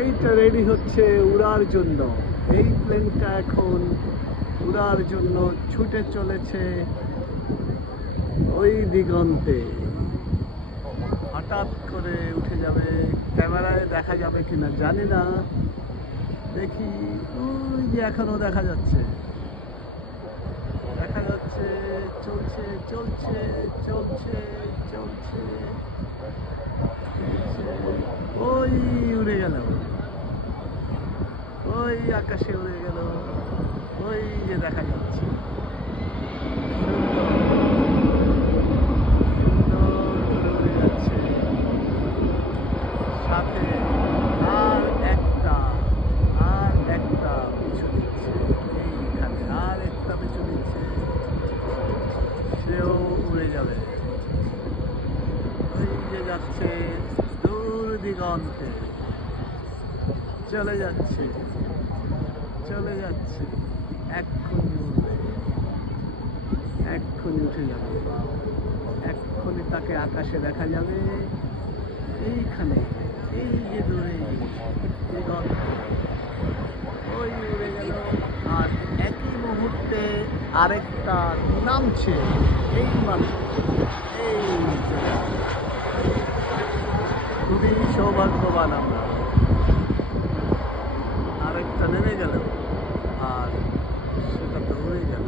এইটা রেডি হচ্ছে উড়ার জন্য। এই প্লেনটা এখন উড়ার জন্য ছুটে চলেছে ওই দিগন্তে। হঠাৎ করে উঠে যাবে, ক্যামেরায় দেখা যাবে কিনা জানি না। দেখি, ওই যে এখনো দেখা যাচ্ছে, দেখা যাচ্ছে, চলছে চলছে চলছে চলছে, ওই উড়ে গেল, ওই আকাশে উড়ে গেল, ওই যে দেখা যাচ্ছে। সাথে আর একটা, আর একটা পিছু দিচ্ছে, এইখানে আর একটা পিছু দিচ্ছে, সেও উড়ে যাবে। ওই যে যাচ্ছে দূর দিগন্তে, চলে যাচ্ছে চলে যাচ্ছে, এক্ষুনি উঠবে, এক্ষুনি উঠে যাবে, এক্ষুনি তাকে আকাশে দেখা যাবে। এইখানে, এই যে দূরে দিগন্ত, ওই উড়ে গেল। আর একই মুহূর্তে আরেকটা নামছে, এই মানে এই খুবই সৌভাগ্যবান আমরা। আরেকটা নেমে গেল, আর সেটা তো উড়ে গেল।